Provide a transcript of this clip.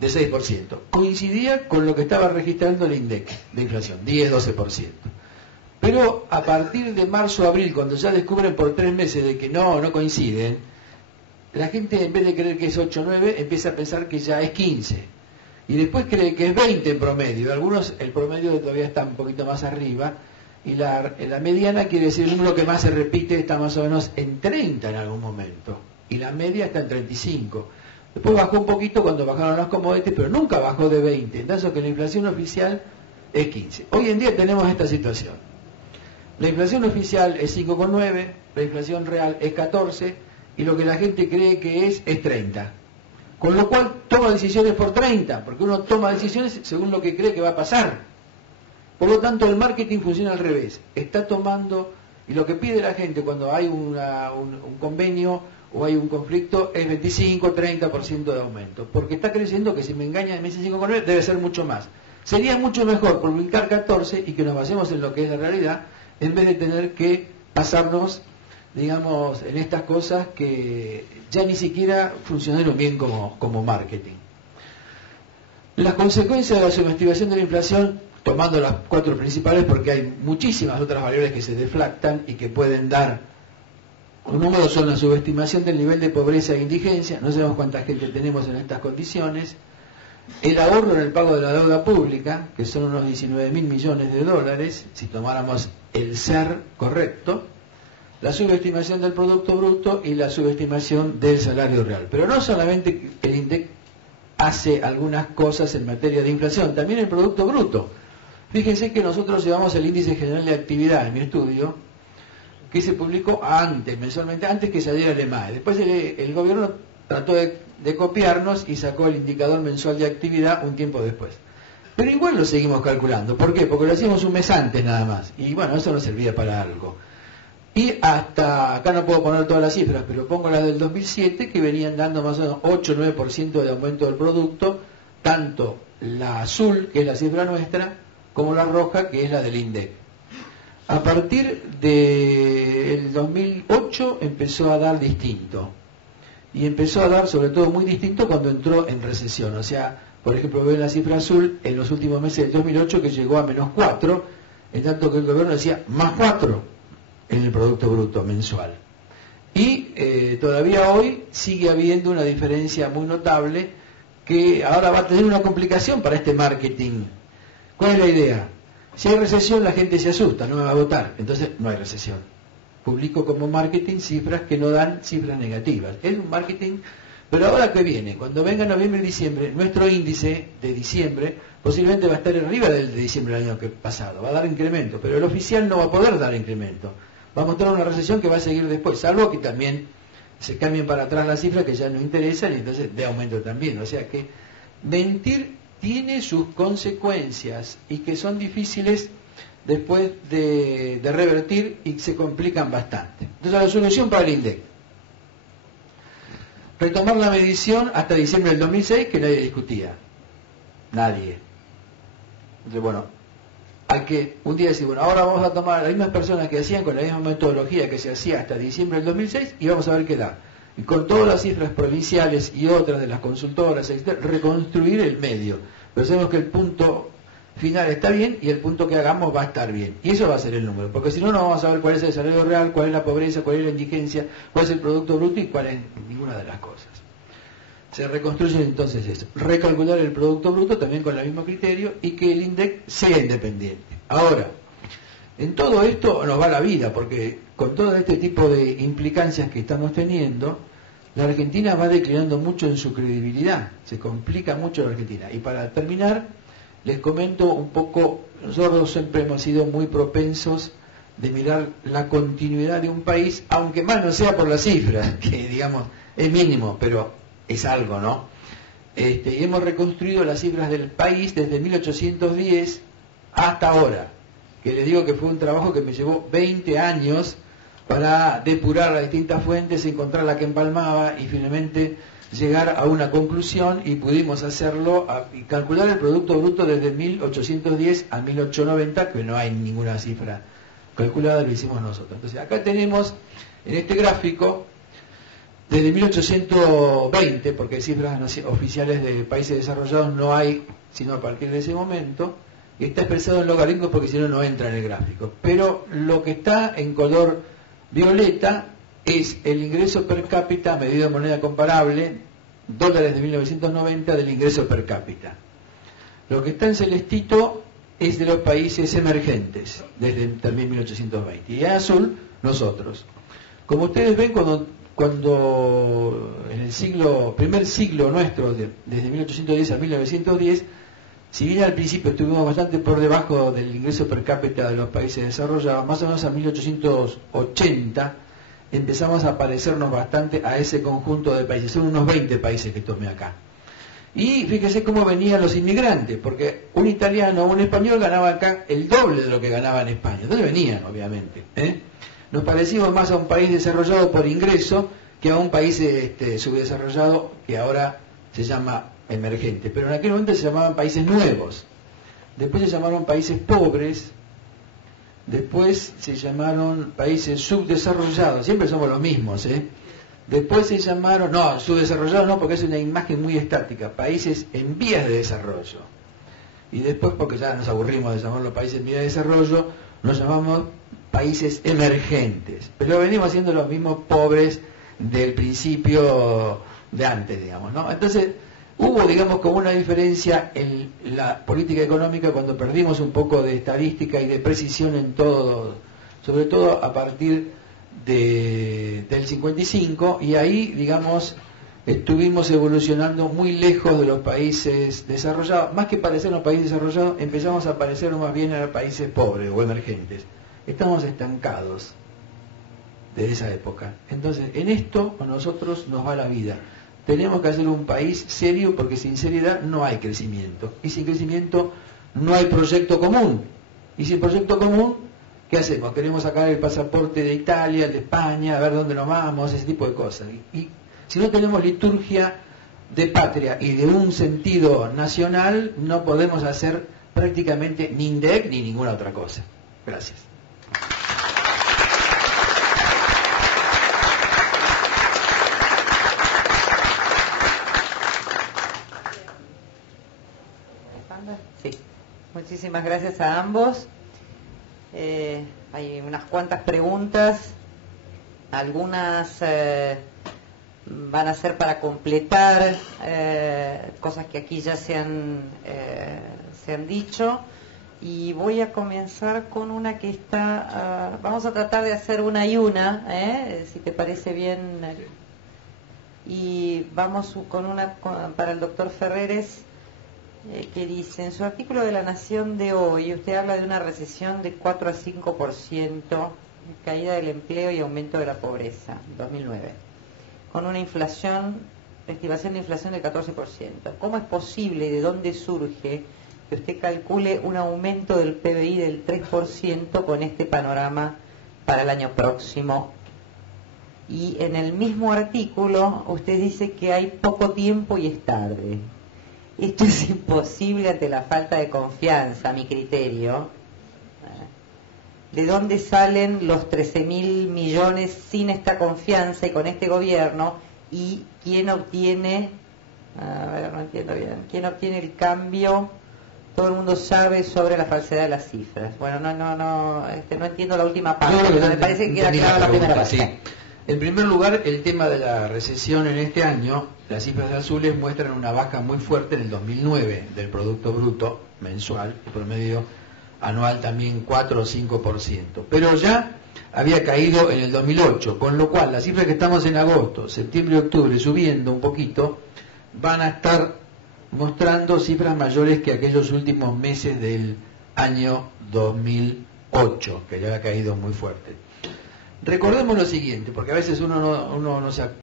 de 6%. Coincidía con lo que estaba registrando el INDEC de inflación, 10-12%. Pero a partir de marzo-abril, cuando ya descubren por 3 meses de que no coinciden, la gente, en vez de creer que es 8-9, empieza a pensar que ya es 15. Y después cree que es 20 en promedio. Algunos, el promedio todavía está un poquito más arriba. Y la mediana quiere decir el número que más se repite está más o menos en 30 en algún momento. Y la media está en 35. Después bajó un poquito cuando bajaron los commodities, pero nunca bajó de 20. Entonces que la inflación oficial es 15. Hoy en día tenemos esta situación. La inflación oficial es 5,9, la inflación real es 14, y lo que la gente cree que es 30. Con lo cual toma decisiones por 30, porque uno toma decisiones según lo que cree que va a pasar. Por lo tanto, el marketing funciona al revés. Está tomando, y lo que pide la gente cuando hay un convenio o hay un conflicto es 25-30% de aumento, porque está creyendo que si me engañan y me dicen 5,9 debe ser mucho más. Sería mucho mejor publicar 14 y que nos basemos en lo que es la realidad, en vez de tener que pasarnos, digamos, en estas cosas que ya ni siquiera funcionaron bien como marketing. Las consecuencias de la subestimación de la inflación, tomando las 4 principales, porque hay muchísimas otras variables que se deflactan y que pueden dar un número, son la subestimación del nivel de pobreza e indigencia, no sabemos cuánta gente tenemos en estas condiciones, el ahorro en el pago de la deuda pública, que son unos 19.000 millones de dólares, si tomáramos el ser correcto, la subestimación del Producto Bruto y la subestimación del salario real. Pero no solamente el INDEC hace algunas cosas en materia de inflación, también el Producto Bruto. Fíjense que nosotros llevamos el índice general de actividad en mi estudio, que se publicó mensualmente, antes que saliera el EMAE. Después el gobierno trató de copiarnos y sacó el indicador mensual de actividad un tiempo después. Pero igual lo seguimos calculando. ¿Por qué? Porque lo hacíamos un mes antes nada más. Y bueno, eso no servía para algo. Y hasta, acá no puedo poner todas las cifras, pero pongo las del 2007, que venían dando más o menos 8-9% de aumento del producto, tanto la azul, que es la cifra nuestra, como la roja, que es la del INDEC. A partir del 2008 empezó a dar distinto. Y empezó a dar sobre todo muy distinto cuando entró en recesión. O sea, por ejemplo, ven la cifra azul en los últimos meses del 2008 que llegó a -4, en tanto que el gobierno decía +4 en el Producto Bruto mensual. Y todavía hoy sigue habiendo una diferencia muy notable que ahora va a tener una complicación para este marketing. ¿Cuál es la idea? Si hay recesión la gente se asusta, no me va a votar, entonces no hay recesión. Publico como marketing cifras que no dan cifras negativas. Es un marketing, pero ahora que viene, cuando venga noviembre y diciembre, nuestro índice de diciembre posiblemente va a estar arriba del de diciembre del año pasado, va a dar incremento, pero el oficial no va a poder dar incremento. Va a mostrar una recesión que va a seguir después, salvo que también se cambien para atrás las cifras que ya no interesan y entonces de aumento también. O sea que mentir tiene sus consecuencias y que son difíciles después de revertir y se complican bastante. Entonces la solución para el INDEC: retomar la medición hasta diciembre del 2006, que nadie discutía. Nadie. Entonces, bueno, hay que un día decir, bueno, ahora vamos a tomar a las mismas personas que hacían con la misma metodología que se hacía hasta diciembre del 2006 y vamos a ver qué da. Y con todas las cifras provinciales y otras de las consultoras, etc., reconstruir el medio. Pero sabemos que el punto final está bien y el punto que hagamos va a estar bien. Y eso va a ser el número, porque si no, no vamos a ver cuál es el salario real, cuál es la pobreza, cuál es la indigencia, cuál es el Producto Bruto y cuál es ninguna de las cosas. Se reconstruye entonces eso. Recalcular el Producto Bruto también con el mismo criterio y que el INDEC sea independiente. Ahora, en todo esto nos va la vida, porque con todo este tipo de implicancias que estamos teniendo, la Argentina va declinando mucho en su credibilidad, se complica mucho la Argentina. Y para terminar, les comento un poco, nosotros siempre hemos sido muy propensos de mirar la continuidad de un país, aunque más no sea por la cifra, que digamos es mínimo, pero es algo, ¿no? Y hemos reconstruido las cifras del país desde 1810 hasta ahora, que les digo que fue un trabajo que me llevó 20 años para depurar las distintas fuentes, encontrar la que empalmaba y finalmente llegar a una conclusión, y pudimos hacerlo y calcular el Producto Bruto desde 1810 a 1890, que no hay ninguna cifra calculada, lo hicimos nosotros. Entonces acá tenemos en este gráfico Desde 1820, porque cifras oficiales de países desarrollados no hay sino a partir de ese momento, y está expresado en logaritmos porque si no, no entra en el gráfico. Pero lo que está en color violeta es el ingreso per cápita medido en moneda comparable, dólares de 1990, del ingreso per cápita. Lo que está en celestito es de los países emergentes, desde también 1820. Y en azul, nosotros. Como ustedes ven, cuando en el primer siglo nuestro, desde 1810 a 1910, si bien al principio estuvimos bastante por debajo del ingreso per cápita de los países desarrollados, más o menos a 1880 empezamos a parecernos bastante a ese conjunto de países. Son unos 20 países que tomé acá. Y fíjese cómo venían los inmigrantes, porque un italiano o un español ganaba acá el doble de lo que ganaba en España. ¿Dónde venían, obviamente? Nos parecimos más a un país desarrollado por ingreso que a un país subdesarrollado que ahora se llama emergente. Pero en aquel momento se llamaban países nuevos. Después se llamaron países pobres. Después se llamaron países subdesarrollados. Siempre somos los mismos, Después se llamaron, no, subdesarrollados no, porque es una imagen muy estática, países en vías de desarrollo. Y después, porque ya nos aburrimos de llamarlos países en vías de desarrollo, nos llamamos países emergentes. Pero venimos siendo los mismos pobres del principio de antes, digamos, ¿no? Entonces, hubo, digamos, como una diferencia en la política económica cuando perdimos un poco de estadística y de precisión en todo, sobre todo a partir del 55, y ahí, digamos, estuvimos evolucionando muy lejos de los países desarrollados. Más que parecernos países desarrollados, empezamos a parecernos más bien a países pobres o emergentes. Estamos estancados desde esa época. Entonces, en esto a nosotros nos va la vida. Tenemos que hacer un país serio, porque sin seriedad no hay crecimiento. Y sin crecimiento no hay proyecto común. Y sin proyecto común, ¿qué hacemos? Queremos sacar el pasaporte de Italia, el de España, a ver dónde nos vamos, ese tipo de cosas. Y si no tenemos liturgia de patria y de un sentido nacional, no podemos hacer prácticamente ni INDEC ni ninguna otra cosa. Gracias. Sí. Muchísimas gracias a ambos. Hay unas cuantas preguntas, algunas van a ser para completar cosas que aquí ya se han dicho, y voy a comenzar con una que está, vamos a tratar de hacer una y una, si te parece bien, y vamos con una para el doctor Ferreres, que dice: en su artículo de La Nación de hoy, usted habla de una recesión de 4 a 5%, caída del empleo y aumento de la pobreza, 2009, con una estimación de inflación del 14%. ¿Cómo es posible y de dónde surge que usted calcule un aumento del PBI del 3% con este panorama para el año próximo? Y en el mismo artículo usted dice que hay poco tiempo y es tarde. Esto es imposible ante la falta de confianza, a mi criterio. ¿De dónde salen los 13.000 millones sin esta confianza y con este gobierno? ¿Y quién obtiene, a ver, no entiendo bien, quién obtiene el cambio? Todo el mundo sabe sobre la falsedad de las cifras. Bueno, no entiendo la última parte, pero me parece que queda clara la primera parte. Sí. En primer lugar, el tema de la recesión en este año, las cifras azules muestran una baja muy fuerte en el 2009 del Producto Bruto mensual, el promedio anual también 4 o 5%, pero ya había caído en el 2008, con lo cual las cifras que estamos en agosto, septiembre y octubre subiendo un poquito, van a estar mostrando cifras mayores que aquellos últimos meses del año 2008, que ya había caído muy fuerte. Recordemos lo siguiente, porque a veces uno no se acuerda.